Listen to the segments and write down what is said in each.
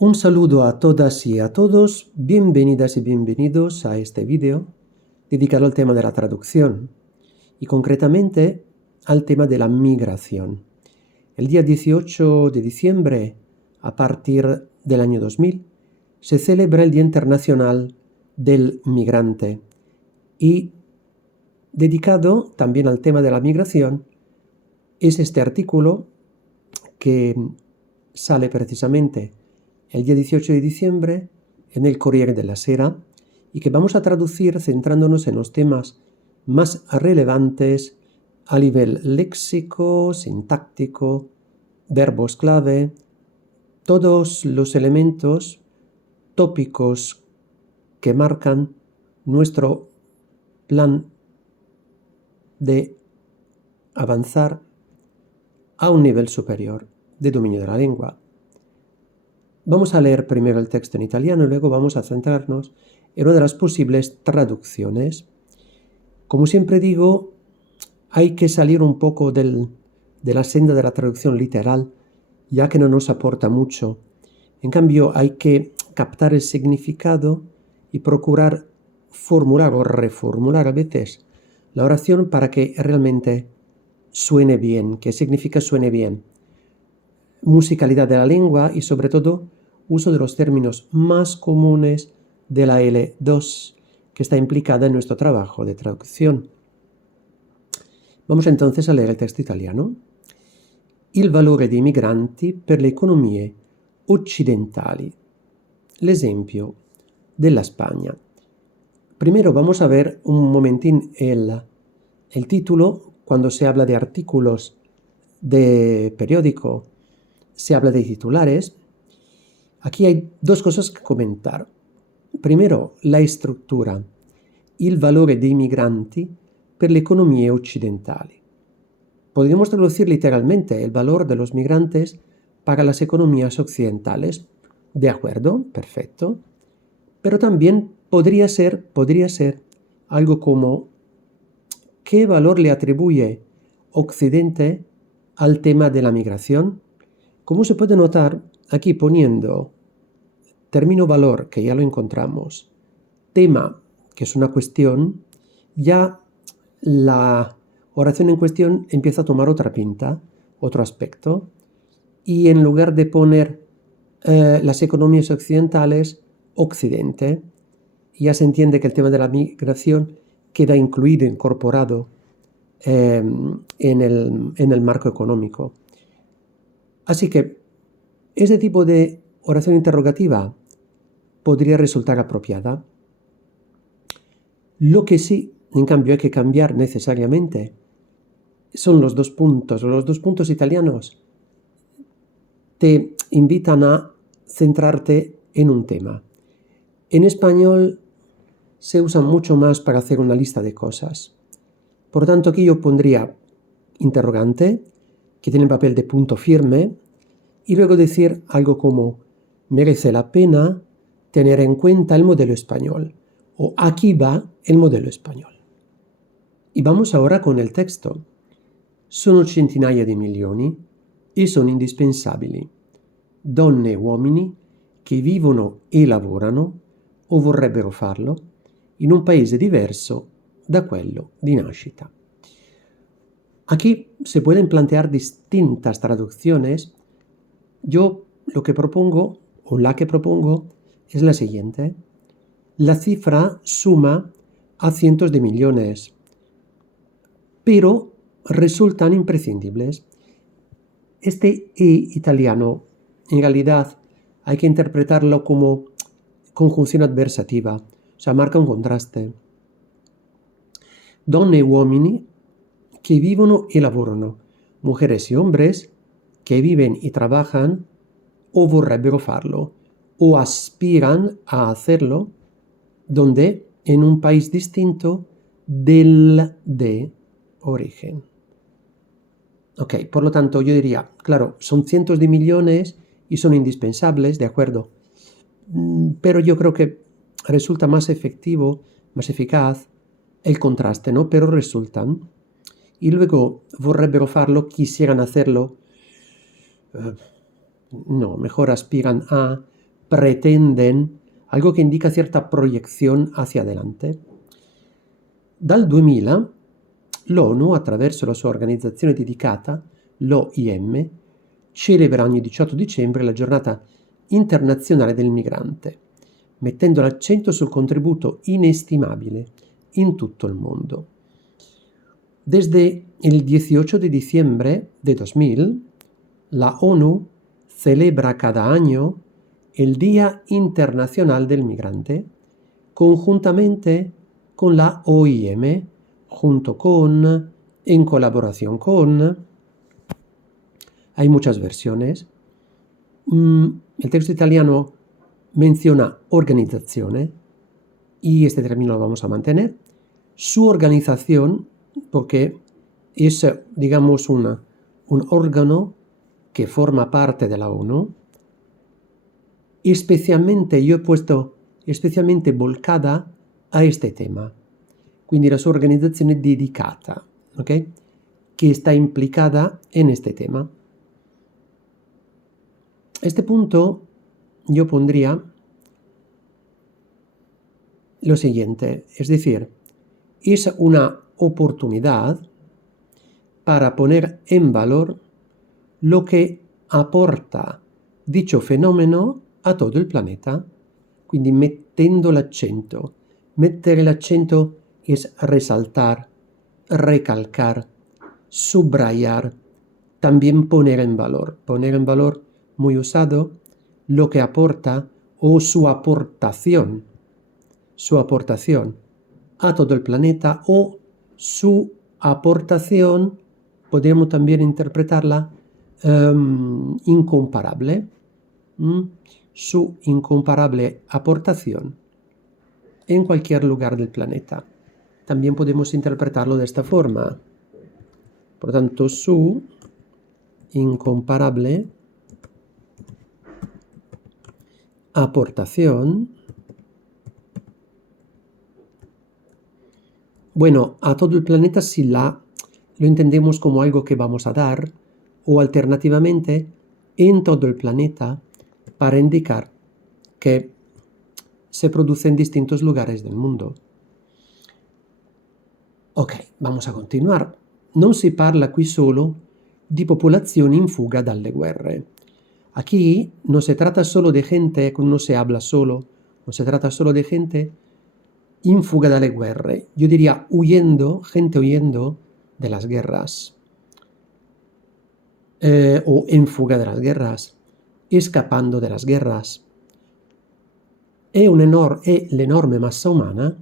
Un saludo a todas y a todos, bienvenidas y bienvenidos a este vídeo dedicado al tema de la traducción y concretamente al tema de la migración. El día 18 de diciembre, a partir del año 2000, se celebra el Día Internacional del Migrante y dedicado también al tema de la migración es este artículo que sale precisamente el día 18 de diciembre en el Corriere della Sera y que vamos a traducir centrándonos en los temas más relevantes a nivel léxico, sintáctico, verbos clave, todos los elementos tópicos que marcan nuestro plan de avanzar a un nivel superior de dominio de la lengua. Vamos a leer primero el texto en italiano y luego vamos a centrarnos en una de las posibles traducciones. Como siempre digo, hay que salir un poco de la senda de la traducción literal, ya que no nos aporta mucho. En cambio, hay que captar el significado y procurar formular o reformular a veces la oración para que realmente suene bien. ¿Qué significa suene bien? Musicalidad de la lengua y sobre todo uso de los términos más comunes de la L2 que está implicada en nuestro trabajo de traducción. Vamos entonces a leer el texto italiano. Il valore dei migranti per le economie occidentali. L'esempio della Spagna. Primero vamos a ver un momentín el título. Cuando se habla de artículos de periódico, se habla de titulares. Aquí hay dos cosas que comentar. Primero, la estructura. Il valore dei migranti per le economie occidentali. Podríamos traducir literalmente el valor de los migrantes para las economías occidentales. De acuerdo, perfecto. Pero también podría ser algo como ¿qué valor le atribuye Occidente al tema de la migración? Como se puede notar, aquí poniendo término valor, que ya lo encontramos, tema, que es una cuestión, ya la oración en cuestión empieza a tomar otra pinta, otro aspecto, y en lugar de poner las economías occidentales, Occidente, ya se entiende que el tema de la migración queda incluido, incorporado en el marco económico. Así que este tipo de oración interrogativa podría resultar apropiada. Lo que sí, en cambio, hay que cambiar necesariamente son los dos puntos. Los dos puntos italianos te invitan a centrarte en un tema. En español se usa mucho más para hacer una lista de cosas. Por tanto, aquí yo pondría interrogante, que tiene el papel de punto firme, y luego decir algo como merece la pena tener en cuenta el modelo español, o aquí va el modelo español. Y vamos ahora con el texto. Sono centinaia di milioni e sono indispensabili. Donne e uomini che vivono e lavorano, o vorrebbero farlo, in un paese diverso da quello di nascita. Aquí se pueden plantear distintas traducciones. Yo lo que propongo, o la que propongo, es la siguiente. La cifra suma a cientos de millones, pero resultan imprescindibles. Este e italiano, en realidad, hay que interpretarlo como conjunción adversativa, o sea, marca un contraste. Donne e uomini che vivono e lavorano, mujeres y hombres que viven y trabajan o vorrebbero farlo, o aspiran a hacerlo, donde en un país distinto del de origen. Ok, por lo tanto yo diría, claro, son cientos de millones y son indispensables, de acuerdo, pero yo creo que resulta más efectivo, más eficaz el contraste, ¿no? Pero resultan. Y luego vorrebbero farlo, quisieran hacerlo, no, mejor aspiran a, pretenden, algo che indica cierta proiezione hacia adelante. Dal 2000 l'ONU, attraverso la sua organizzazione dedicata, l'OIM, celebra ogni 18 dicembre la giornata internazionale del migrante, mettendo l'accento sul contributo inestimabile in tutto il mondo. Desde el 18 de diciembre de 2000, la ONU celebra cada año el Día Internacional del Migrante, conjuntamente con la OIM, junto con, en colaboración con. Hay muchas versiones. El texto italiano menciona organizazione, y este término lo vamos a mantener. Su organización, porque es, digamos, un órgano que forma parte de la ONU, especialmente, yo he puesto especialmente volcada a este tema. Quindi la sua organizzazione dedicata, ¿ok? Que está implicada en este tema. Este punto yo pondría lo siguiente, es decir, es una oportunidad para poner en valor lo que aporta dicho fenomeno a todo il pianeta, quindi mettendo l'accento. Mettere l'accento es resaltar, recalcar, subrayar, también poner en valor. Poner en valor, muy usado, lo que aporta o su aportación a todo el planeta o su aportación, podemos también interpretarla incomparable, su incomparable aportación en cualquier lugar del planeta. También podemos interpretarlo de esta forma. Por tanto, su incomparable aportación, bueno, a todo el planeta si lo entendemos como algo que vamos a dar, o alternativamente en todo el planeta para indicar che se produce en distintos lugares del mundo. Ok, vamos a continuar. Non si parla qui solo di popolazioni in fuga dalle guerre. Aquí no se trata solo de gente, no se habla solo, no se trata solo de gente in fuga dalle guerre. Yo diría huyendo, gente huyendo de las guerras. O en fuga de las guerras, escapando de las guerras. È l'enorme massa umana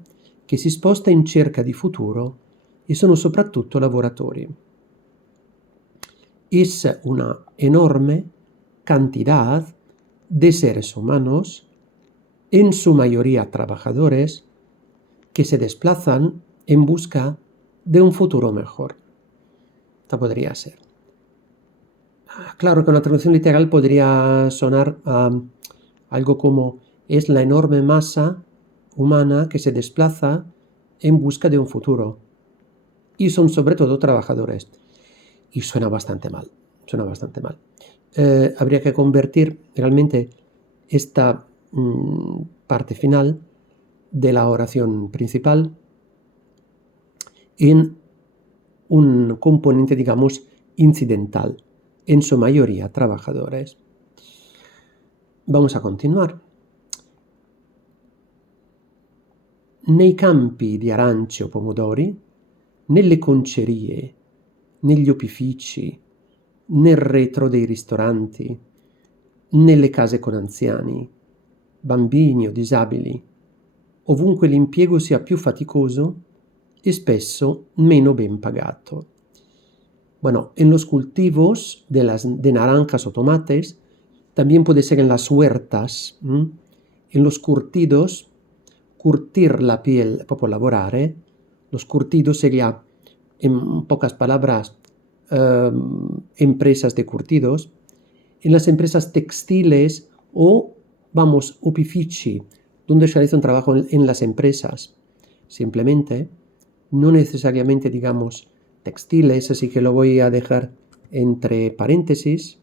che si sposta in cerca di futuro e sono soprattutto lavoratori. Es una enorme cantidad de seres humanos, en su mayoría trabajadores, que se desplazan en busca de un futuro mejor. Esta podría ser. Claro que una traducción literal podría sonar algo como es la enorme masa humana que se desplaza en busca de un futuro. Y son sobre todo trabajadores. Y suena bastante mal. Habría que convertir realmente esta parte final de la oración principal en un componente, digamos, incidental, en su mayoría trabajadores. Vamos a continuar. Nei campi di arance o pomodori, nelle concerie, negli opifici, nel retro dei ristoranti, nelle case con anziani, bambini o disabili, ovunque l'impiego sia più faticoso e spesso meno ben pagato. Bueno, en los cultivos de naranjas o tomates, también puede ser en las huertas, en los curtidos, curtir la piel, proprio lavorare. Los curtidos sería, en pocas palabras, empresas de curtidos. En las empresas textiles o, opifici, donde se realiza un trabajo en las empresas. Simplemente, no necesariamente, digamos, textiles, así que lo voy a dejar entre paréntesis.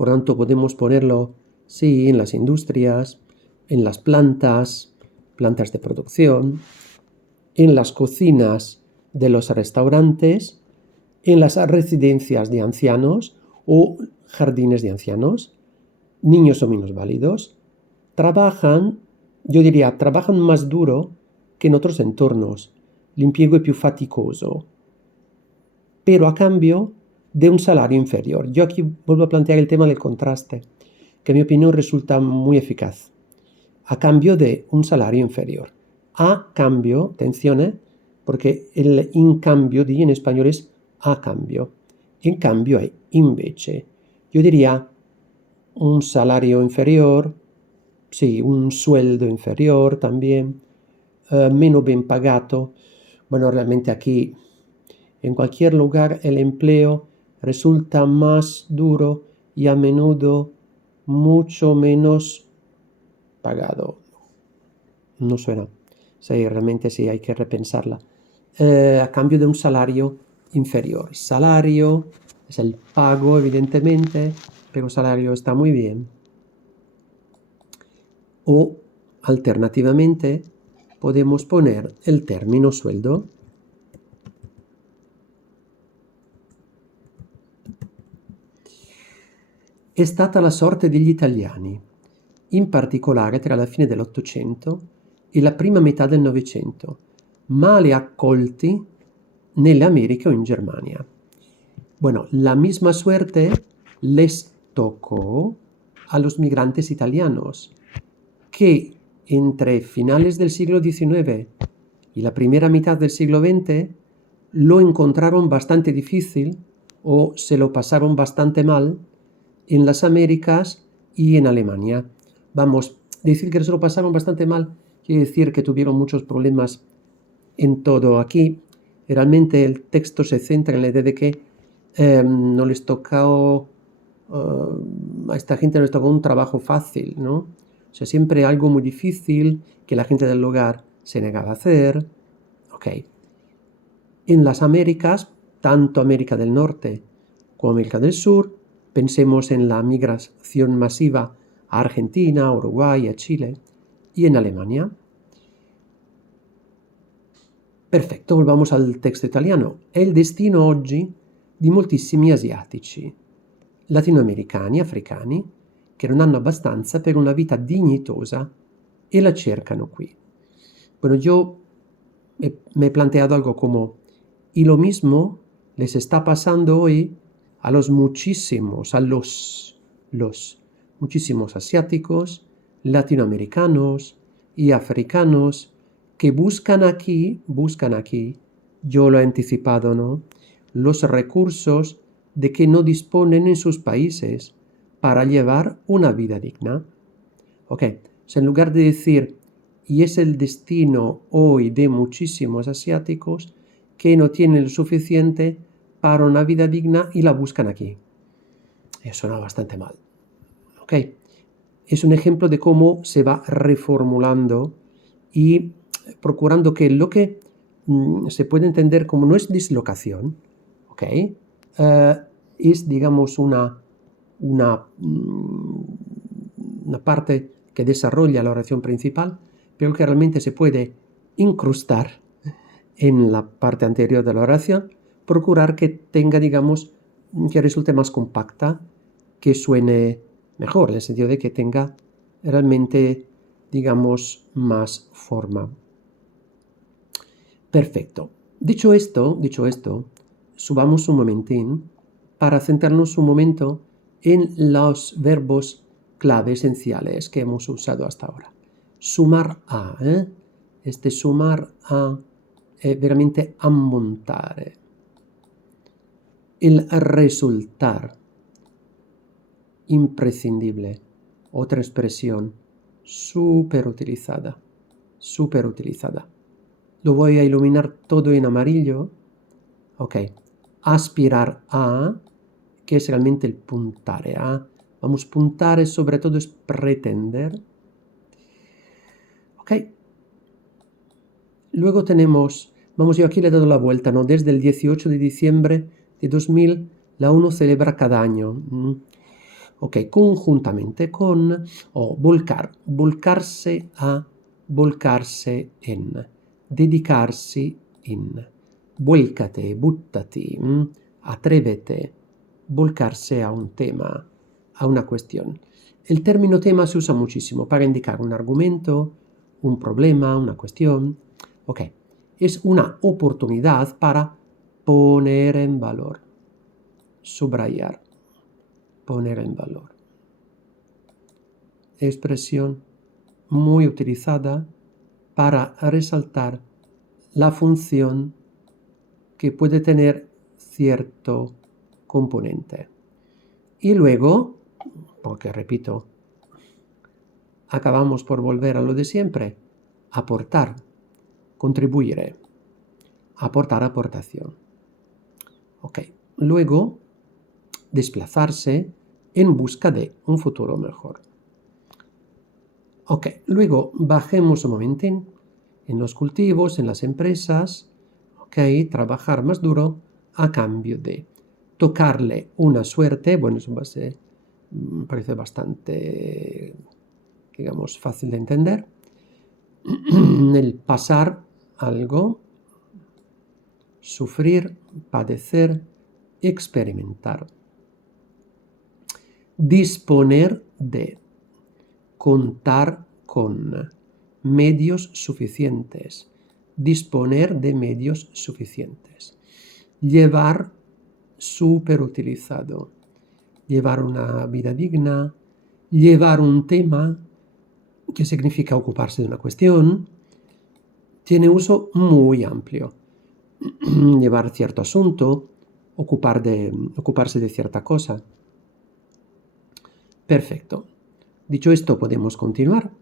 Por tanto, podemos ponerlo, sí, en las industrias, en las plantas de producción, en las cocinas de los restaurantes, en las residencias de ancianos o jardines de ancianos, niños o minusválidos, trabajan más duro che in altri entornos. L'impiego è più faticoso, pero a cambio de un salario inferior. Yo aquí vuelvo a plantear el tema del contraste, que en mi opinión resulta muy eficaz. A cambio de un salario inferior. A cambio, atención, porque el in cambio di in español es a cambio. En cambio è invece. Yo diría un salario inferior, sí, un sueldo inferior también, menos bien pagato. Bueno, realmente aquí, en cualquier lugar, el empleo resulta más duro y a menudo mucho menos pagado. No suena. Sí, realmente sí, hay que repensarla. A cambio de un salario inferior. Salario es el pago, evidentemente, pero salario está muy bien. O, alternativamente, podemos poner il termine sueldo. È stata la sorte degli italiani, in particolare tra la fine dell'Ottocento e la prima metà del Novecento, male accolti nelle Americhe o in Germania. Bueno, la misma suerte les tocó a los migrantes italianos, que entre finales del siglo XIX y la primera mitad del siglo XX lo encontraron bastante difícil o se lo pasaron bastante mal en las Américas y en Alemania. Vamos, decir que se lo pasaron bastante mal quiere decir que tuvieron muchos problemas en todo aquí. Realmente el texto se centra en la idea de que no les tocó, a esta gente no les tocó un trabajo fácil, ¿no? O sea, siempre algo muy difícil que la gente del lugar se negaba a hacer. Ok. En las Américas, tanto América del Norte como América del Sur, pensemos en la migración masiva a Argentina, a Uruguay, a Chile y en Alemania. Perfetto, volvamos al testo italiano. È il destino oggi di moltissimi asiatici, latinoamericani, africani, che non hanno abbastanza per una vita dignitosa e la cercano qui. Bueno, yo me he planteado algo como, y lo mismo les está pasando hoy a los muchísimos asiáticos, latinoamericanos y africanos que buscan aquí, yo lo he anticipado, ¿no? Los recursos de que no disponen en sus países para llevar una vida digna. Ok, o sea, en lugar de decir, y es el destino hoy de muchísimos asiáticos que no tienen lo suficiente para una vida digna y la buscan aquí. Eso suena bastante mal. Ok, es un ejemplo de cómo se va reformulando y procurando que lo que se puede entender como no es dislocación, ok, es, digamos, una parte que desarrolla la oración principal, pero que realmente se puede incrustar en la parte anterior de la oración, procurar que tenga, digamos, que resulte más compacta, que suene mejor, en el sentido de que tenga realmente, digamos, más forma. Perfecto. Dicho esto, subamos un momentín para centrarnos un momento en los verbos clave esenciales que hemos usado hasta ahora. Sumar a, este sumar a è veramente ammontare. El resultar, imprescindible. Otra expresión súper utilizada. Lo voy a iluminar todo en amarillo. Ok. Aspirar a, que es realmente el puntare a. Vamos, puntare sobre todo es pretender. Ok. Luego tenemos, yo aquí le he dado la vuelta, ¿no? Desde el 18 de diciembre de 2000, la ONU celebra cada año. Ok, conjuntamente con, o volcar, volcarse a, volcarse en, dedicarsi in, vuélcate, buttati, atrévete, volcarse a un tema, a una cuestión. El término tema se usa muchísimo para indicar un argumento, un problema, una cuestión. Ok, es una oportunidad para poner en valor, subrayar, poner en valor. Expresión muy utilizada para resaltar la función que puede tener cierto componente. Y luego, porque repito, acabamos por volver a lo de siempre, aportar, contribuire, aportar aportación. Ok, luego desplazarse en busca de un futuro mejor. Ok, luego bajemos un momentín en los cultivos, en las empresas, ok, trabajar más duro a cambio de tocarle una suerte, bueno, eso me parece bastante, digamos, fácil de entender, el pasar algo, sufrir, padecer, experimentar, disponer de, contar con medios suficientes, disponer de medios suficientes, llevar superutilizado, llevar una vida digna, llevar un tema, que significa ocuparse de una cuestión, tiene uso muy amplio. Llevar cierto asunto, ocuparse de cierta cosa. Perfecto. Dicho esto, podemos continuar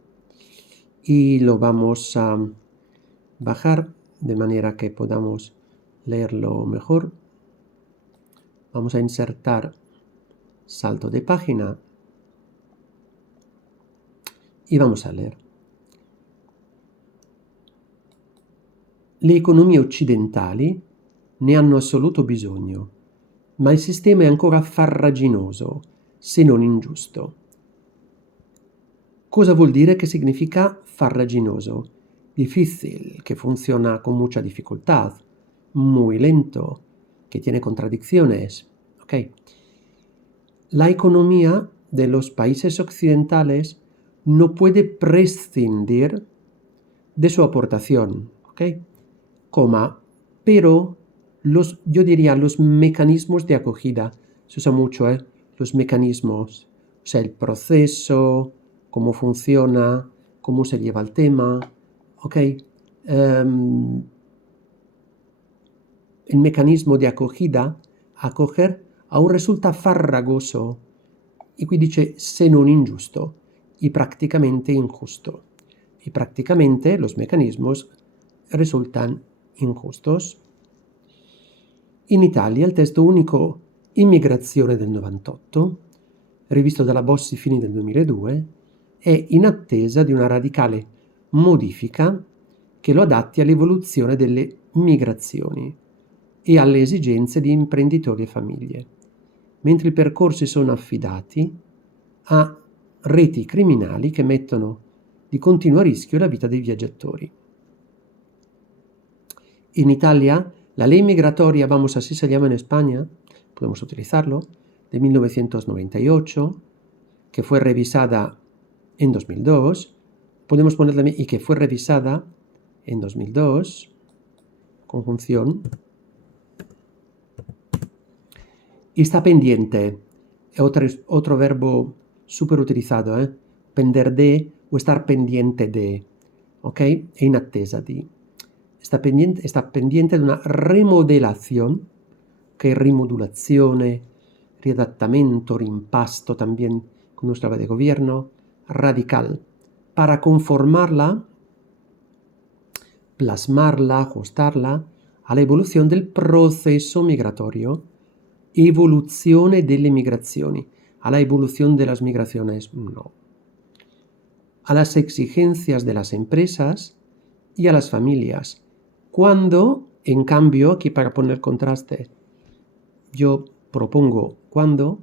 y lo vamos a bajar de manera que podamos leerlo mejor. Vamos a insertar salto de página y vamos a leer. Le economie occidentali ne hanno assoluto bisogno, ma il sistema è ancora farraginoso, se non ingiusto. Cosa vuol dire? ¿Qué significa farraginoso? Difícil, que funciona con mucha dificultad, muy lento, que tiene contradicciones. Okay. La economía de los países occidentales no puede prescindir de su aportación, ¿okay? Pero yo diría los mecanismos de acogida, se usa mucho, los mecanismos, o sea, el proceso, cómo funciona, cómo se lleva el tema, ¿ok? Il meccanismo di acoger, aún risulta farragoso, e qui dice se non ingiusto, y prácticamente injusto. Y prácticamente los mecanismos resultan injustos. In Italia il testo unico Immigrazione del 98, rivisto dalla Bossi-Fini del 2002, è in attesa di una radicale modifica che lo adatti all'evoluzione delle migrazioni e alle esigenze di imprenditori e famiglie, mentre i percorsi sono affidati a reti criminali che mettono di continuo a rischio la vita dei viaggiatori. En Italia, la ley migratoria, vamos, así se llama en España, podemos utilizarlo, de 1998, que fue revisada en 2002, podemos poner también, y que fue revisada en 2002, conjunción, y está pendiente, otro verbo súper utilizado, pender de o estar pendiente de, ok, e in attesa di. Está pendiente de una remodelación, que es rimodulazione, riadattamento, rimpasto también cuando se habla de gobierno, radical, para conformarla, plasmarla, ajustarla a la evolución del proceso migratorio, evoluzione delle migrazioni, a la evolución de las migraciones, no, a las exigencias de las empresas y a las familias. Cuando, en cambio, aquí para poner contraste, yo propongo cuando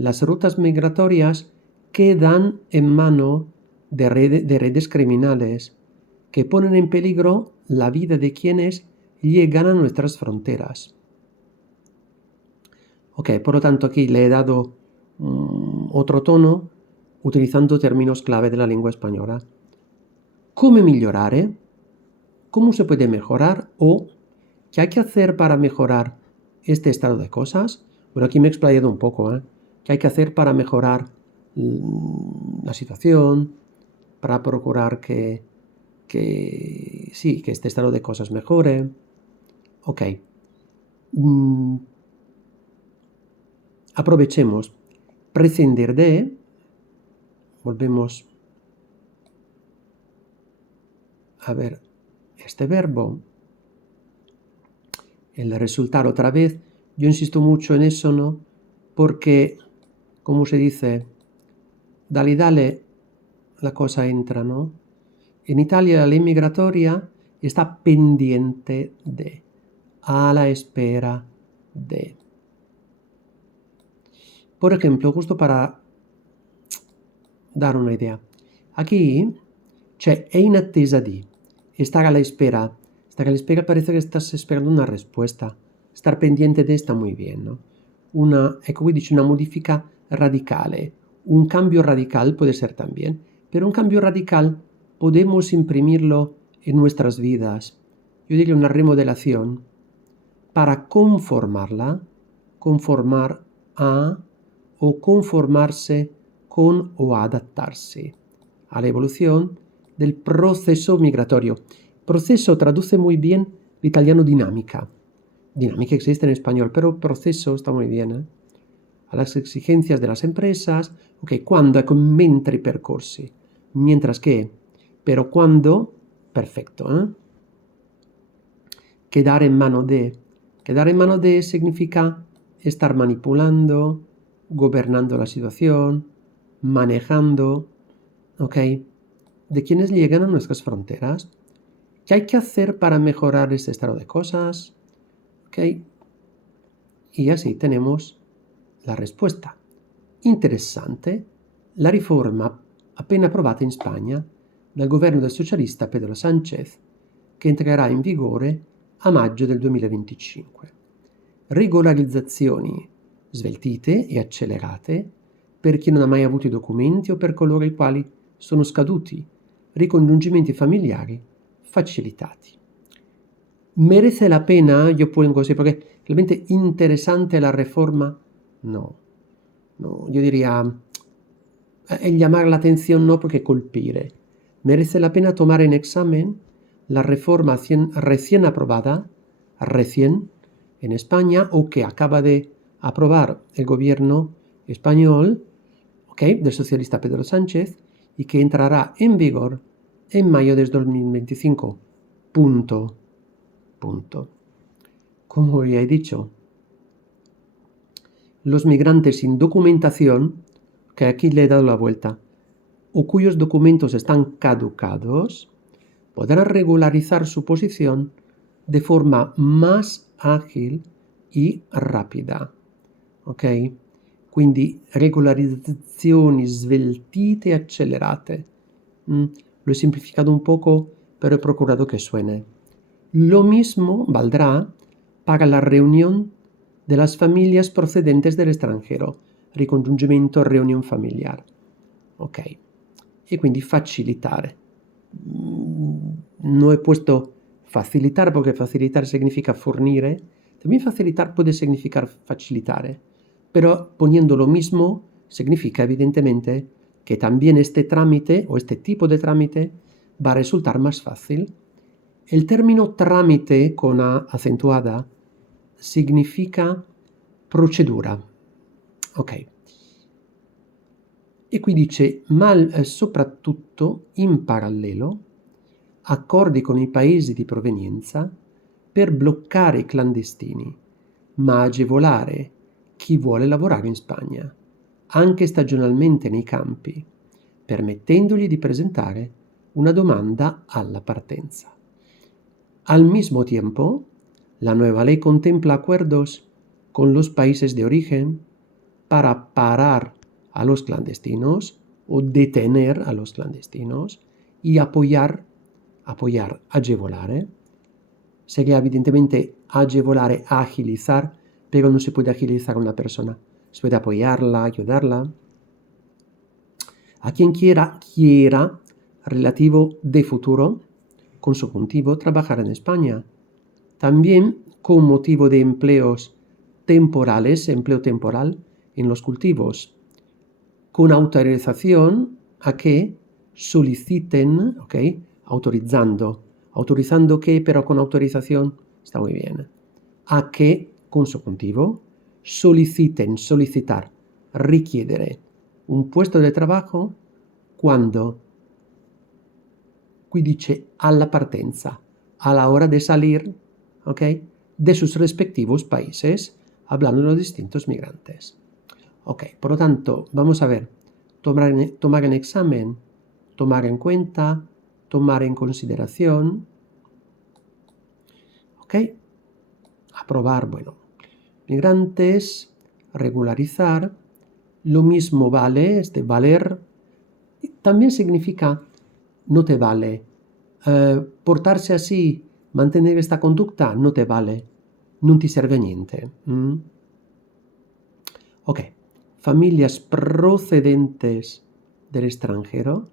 las rutas migratorias quedan en mano de redes criminales que ponen en peligro la vida de quienes llegan a nuestras fronteras. Ok, por lo tanto aquí le he dado otro tono utilizando términos clave de la lengua española. ¿Cómo migliorare? ¿Cómo se puede mejorar? ¿O qué hay que hacer para mejorar este estado de cosas? Bueno, aquí me he explayado un poco, ¿eh? ¿Qué hay que hacer para mejorar la situación? Para procurar que este estado de cosas mejore. Ok. Aprovechemos. Prescindir de. Volvemos a ver este verbo. El resultar otra vez. Yo insisto mucho en eso, ¿no? Porque, como se dice, dale, dale, la cosa entra, ¿no? En Italia la ley migratoria está pendiente de, a la espera de. Por ejemplo, justo para dar una idea, aquí c'è è in attesa di, estar a la espera. Estar a la espera parece que estás esperando una respuesta. Estar pendiente de está muy bien, ¿no? Ecco qui dice una modifica radicale. Un cambio radical puede ser también, pero un cambio radical podemos imprimirlo en nuestras vidas. Yo diría una remodelación para conformarla, conformar a o conformarse con o adaptarse a la evolución del proceso migratorio. Proceso traduce muy bien el italiano dinámica. Dinámica existe en español, pero proceso está muy bien, ¿eh? A las exigencias de las empresas, ok, quando, ecco, mentre i percorsi, mientras que, pero cuando, perfecto, ¿eh? Quedar en mano de significa estar manipulando, gobernando la situación, manejando, ¿ok? De quienes llegan a nuestras fronteras. ¿Qué hay que hacer para mejorar este estado de cosas? ¿Ok? Y así tenemos la respuesta. Interessante, la riforma appena approvata in Spagna dal governo del socialista Pedro Sánchez, che entrerà in vigore a maggio del 2025. Regolarizzazioni sveltite e accelerate per chi non ha mai avuto i documenti o per coloro i quali sono scaduti, ricongiungimenti familiari facilitati. ¿Merece la pena? Yo pongo así, porque realmente interesante la reforma, no. Yo diría, el llamar la atención no, porque colpire. ¿Merece la pena tomar en examen la reforma recién aprobada, en España, o que acaba de aprobar el gobierno español, del socialista Pedro Sánchez, y que entrará en vigor en mayo de 2025? Punto. Como ya he dicho, los migrantes sin documentación, que aquí le he dado la vuelta, o cuyos documentos están caducados, podrán regolarizar su posición de forma más ágil y rapida. Ok? Quindi regolarizzazioni sveltite e accelerate. Lo he simplificado un poco, pero he procurado que suene. Lo mismo valdrá para la reunión de las familias procedentes del extranjero, ricongiungimento, reunión familiar. Ok, e quindi facilitare. No he puesto facilitar porque facilitar significa fornire, también facilitar puede significar facilitare, pero poniendo lo mismo significa evidentemente que también este trámite o este tipo de trámite va a resultar más fácil. El término tramite con A acentuada significa procedura. Ok. E qui dice, ma soprattutto in parallelo accordi con i paesi di provenienza per bloccare i clandestini, ma agevolare chi vuole lavorare in Spagna, anche stagionalmente nei campi, permettendogli di presentare una domanda alla partenza. Al mismo tiempo, la nueva ley contempla acuerdos con los países de origen para parar a los clandestinos o detener a los clandestinos y apoyar, agevolare. Sé que evidentemente agevolare, agilizar, pero no se puede agilizar a una persona. Se puede apoyarla, ayudarla. A quien quiera, relativo de futuro, con subjuntivo, trabajar en España. También con motivo de empleos temporales, empleo temporal en los cultivos, con autorización a que soliciten, ¿ok? Autorizando. Autorizando que, pero con autorización, está muy bien. A que, con subjuntivo, soliciten, solicitar, richiedere un puesto di lavoro quando, qui dice alla partenza, a la hora de salir, ¿ok? De sus respectivos países, hablando de los distintos migrantes. Ok, por lo tanto, vamos a ver, tomar en examen, tomar en cuenta, tomar en consideración, ok, aprobar, bueno, migrantes, regularizar, lo mismo vale, valer, también significa no te vale. Portarse así, mantener esta conducta, no te vale, non ti serve a niente. Ok, familias procedentes del extranjero,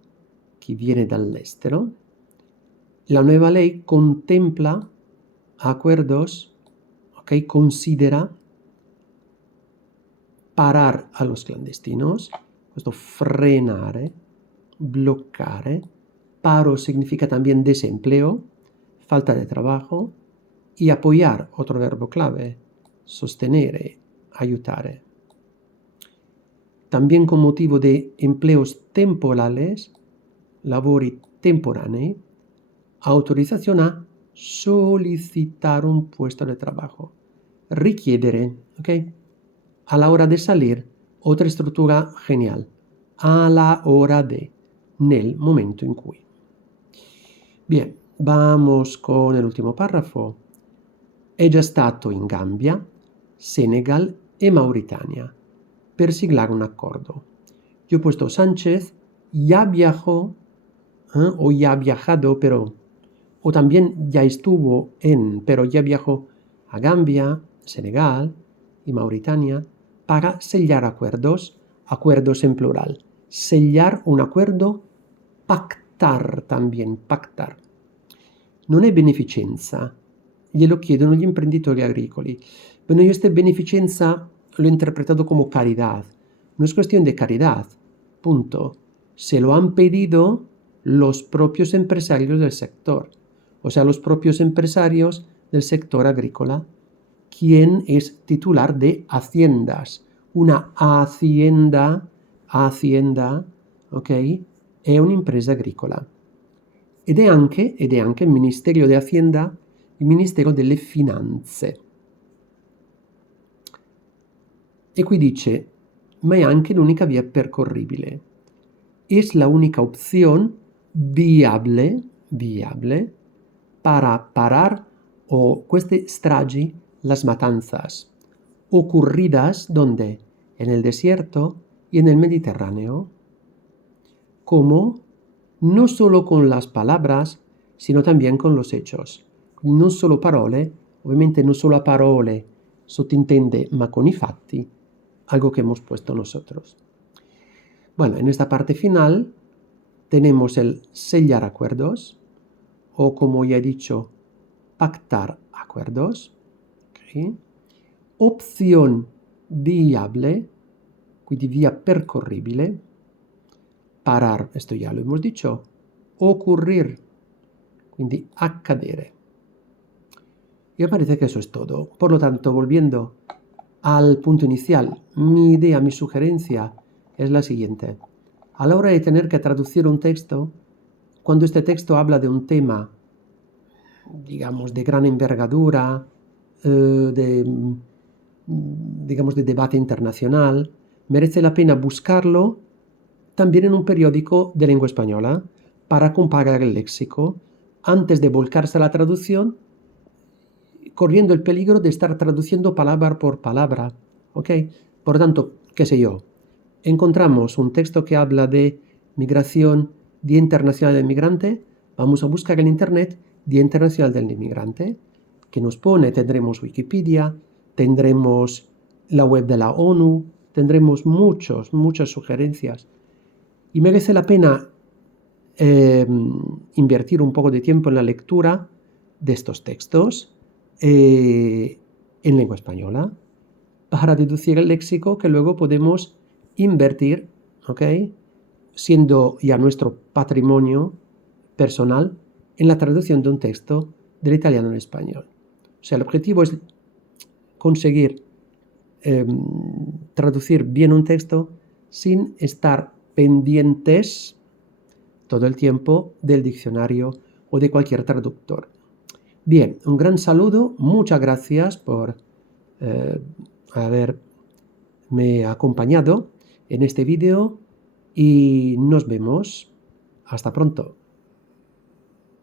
que viene dall'estero. La nueva ley contempla acuerdos, ok, considera parar a los clandestinos, questo frenare, bloccare. Paro significa también desempleo, falta de trabajo, y apoyar, otro verbo clave, sostenere, aiutare. También con motivo de empleos temporales, lavori temporanei, autorización a solicitar un puesto de trabajo. Richiedere, ¿ok? A la hora de salir, otra estructura genial. A la hora de, nel momento in cui. Bien, vamos con el último párrafo. È già stato in Gambia, Senegal e Mauritania per siglare un accordo. Yo he puesto Sánchez, ya viajó, o ya ha viajado, pero, o también ya estuvo en, pero ya viajó a Gambia, Senegal y Mauritania para sellar acuerdos en plural. Sellar un acuerdo, pactar también, pactar. Non è beneficenza, glielo chiedono gli imprenditori agricoli. Bueno, yo esta beneficenza lo he interpretado como caridad. No es cuestión de caridad, punto. Se lo han pedido los propios empresarios del sector, o sea, los propios empresarios del sector agrícola, quien es titular de haciendas. Una azienda, ok, è un'impresa agricola. Ed è anche il Ministero di Hacienda, il Ministero delle Finanze. E qui dice, ma è anche l'unica via percorribile. Es la única opción viable para parar o queste stragi, las matanzas, ocurridas, ¿dónde? En el desierto y en el Mediterráneo. ¿Cómo? No solo con las palabras, sino también con los hechos. Non solo parole, ovviamente non solo a parole sottintende, ma con i fatti, algo que hemos puesto nosotros. Bueno, en esta parte final tenemos el sellar acuerdos, o como ya he dicho, pactar acuerdos. Okay. Opción viable, quindi via percorribile. Parar, esto ya lo hemos dicho. Ocurrir, quindi accadere. Y me parece que eso es todo. Por lo tanto, volviendo al punto inicial, mi idea, mi sugerencia es la siguiente. A la hora de tener que traducir un texto, cuando este texto habla de un tema, digamos, de gran envergadura, digamos, de debate internacional, merece la pena buscarlo también en un periódico de lengua española para comparar el léxico antes de volcarse a la traducción, corriendo el peligro de estar traduciendo palabra por palabra. ¿Ok? Por lo tanto, qué sé yo, encontramos un texto que habla de migración, Día Internacional del Migrante, vamos a buscar en Internet Día Internacional del Inmigrante, que nos pone, tendremos Wikipedia, tendremos la web de la ONU, tendremos muchas sugerencias. Y merece la pena invertir un poco de tiempo en la lectura de estos textos en lengua española para deducir el léxico que luego podemos invertir, ¿ok?, siendo ya nuestro patrimonio personal en la traducción de un texto del italiano en español. O sea, el objetivo es conseguir traducir bien un texto sin estar pendientes todo el tiempo del diccionario o de cualquier traductor. Bien, un gran saludo, muchas gracias por haberme acompañado en este vídeo y nos vemos. Hasta pronto.